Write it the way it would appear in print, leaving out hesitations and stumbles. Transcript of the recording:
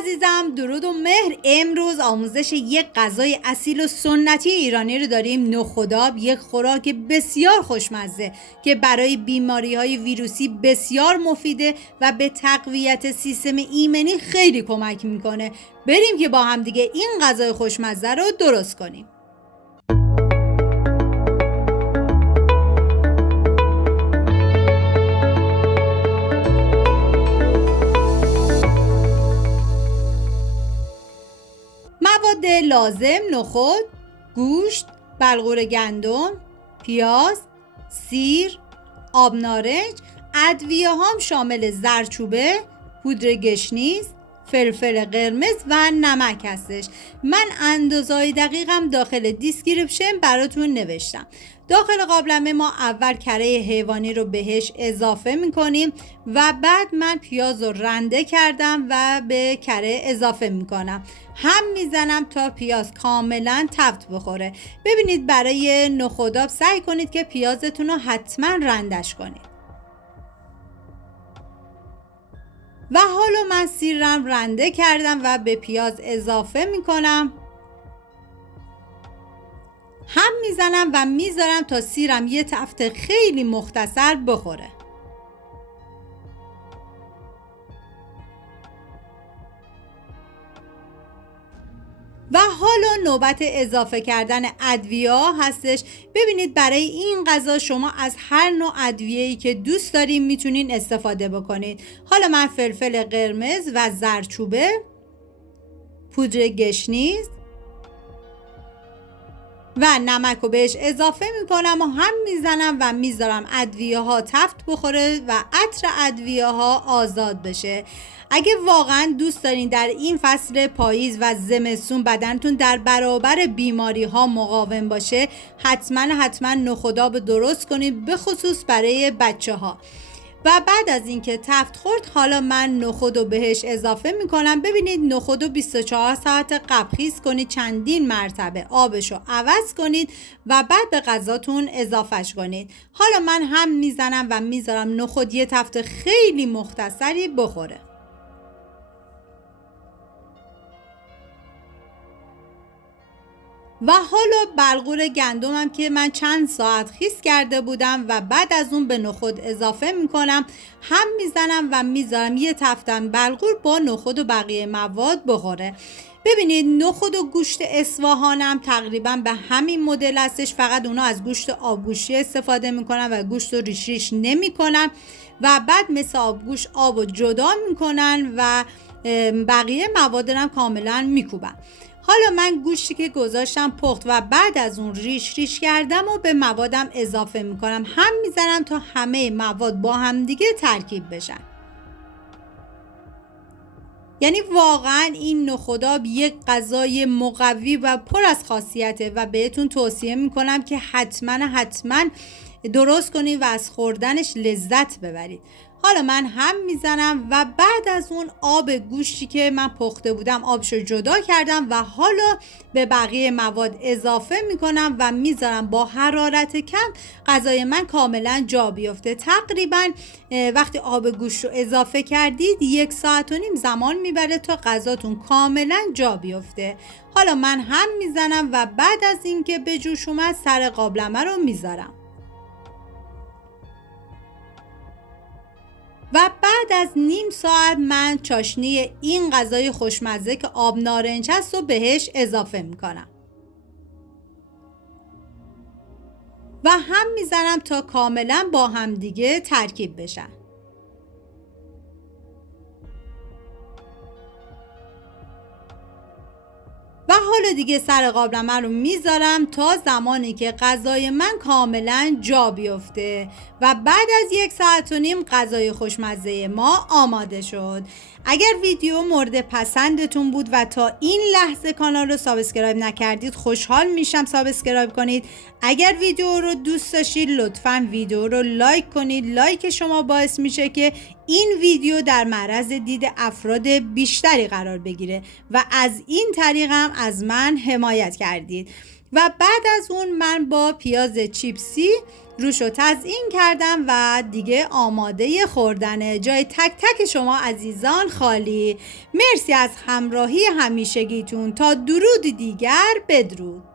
عزیزم، درود و مهر. امروز آموزش یک غذای اصیل و سنتی ایرانی رو داریم. نخودآب، یک خوراک بسیار خوشمزه که برای بیماری‌های ویروسی بسیار مفیده و به تقویت سیستم ایمنی خیلی کمک میکنه. بریم که با هم دیگه این غذای خوشمزه رو درست کنیم. مواد لازم: نخود، گوشت، بلغور گندم، پیاز، سیر، آب نارنج. ادویه هم شامل زردچوبه، پودر گشنیز، فلفل قرمز و نمک هستش. من اندازه‌های دقیقم داخل دیسکریپشن براتون نوشتم. داخل قابلمه ما اول کره حیوانی رو بهش اضافه میکنیم و بعد من پیاز رو رنده کردم و به کره اضافه میکنم. هم میزنم تا پیاز کاملا تفت بخوره. ببینید برای نخودآب سعی کنید که پیازتون رو حتما رندش کنید. و حالا من سیرم رنده کردم و به پیاز اضافه میکنم. هم میزنم و میذارم تا سیرم یه تفت خیلی مختصر بخوره. و حالا نوبت اضافه کردن ادویه هستش. ببینید برای این غذا شما از هر نوع ادویه‌ای که دوست دارین میتونین استفاده بکنید. حالا من فلفل قرمز و زردچوبه، پودر گشنیز و نمک رو بهش اضافه میکنم و هم میزنم و میذارم ادویه ها تفت بخوره و عطر ادویه ها آزاد بشه. اگه واقعا دوست دارین در این فصل پاییز و زمستون بدنتون در برابر بیماری ها مقاوم باشه، حتما نخودآب درست کنید، به خصوص برای بچه ها. و بعد از اینکه تفت خورد، حالا من نخود رو بهش اضافه میکنم. ببینید نخود رو 24 ساعت قبل خیس کنید، چندین مرتبه آبش رو عوض کنید و بعد به غذاتون اضافهش کنید. حالا من هم میزنم و میذارم نخود یه تفت خیلی مختصری بخوره. و حالا بلغور گندمم که من چند ساعت خیس کرده بودم و بعد از اون به نخود اضافه میکنم. هم میزنم و میذارم یه تفتم بلغور با نخود و بقیه مواد بخوره. ببینید نخود و گوشت اصفهانم تقریبا به همین مدل هستش، فقط اونا از گوشت آبگوشتی استفاده میکنن و گوشت رو ریش ریش نمیکنن و بعد مثل آبگوشت آب رو جدا میکنن و بقیه مواد رو کاملا میکوبن. حالا من گوشتی که گذاشتم پخت و بعد از اون ریش کردم و به موادم اضافه میکنم. هم میزنم تا همه مواد با هم دیگه ترکیب بشن. یعنی واقعا این نخودآب یک غذای مقوی و پر از خاصیته و بهتون توصیه میکنم که حتما درست کنید و از خوردنش لذت ببرید. حالا من هم میزنم و بعد از اون آب گوشتی که من پخته بودم آبشو جدا کردم و حالا به بقیه مواد اضافه میکنم و میذارم با حرارت کم غذای من کاملا جا بیفته. تقریبا وقتی آب گوشت رو اضافه کردید 1 ساعت و نیم زمان میبره تا غذاتون کاملا جا بیفته. حالا من هم میزنم و بعد از اینکه به جوش اومد سر قابلمه رو میذارم. و بعد از نیم ساعت من چاشنی این غذای خوشمزه که آب نارنج هست رو بهش اضافه میکنم و هم میزنم تا کاملا با هم دیگه ترکیب بشن. و حالا دیگه سر قابلمه رو میذارم تا زمانی که غذای من کاملا جا بیفته و بعد از 1 ساعت و نیم غذای خوشمزه ما آماده شد. اگر ویدیو مورد پسندتون بود و تا این لحظه کانال رو سابسکرایب نکردید، خوشحال میشم سابسکرایب کنید. اگر ویدیو رو دوست داشتید لطفاً ویدیو رو لایک کنید. لایک شما باعث میشه که این ویدیو در معرض دید افراد بیشتری قرار بگیره و از این طریق هم از من حمایت کردید. و بعد از اون من با پیاز چیپسی روشو تزیین کردم و دیگه آماده خوردنه. جای تک تک شما عزیزان خالی. مرسی از همراهی همیشگیتون. تا درود دیگر، بدرود.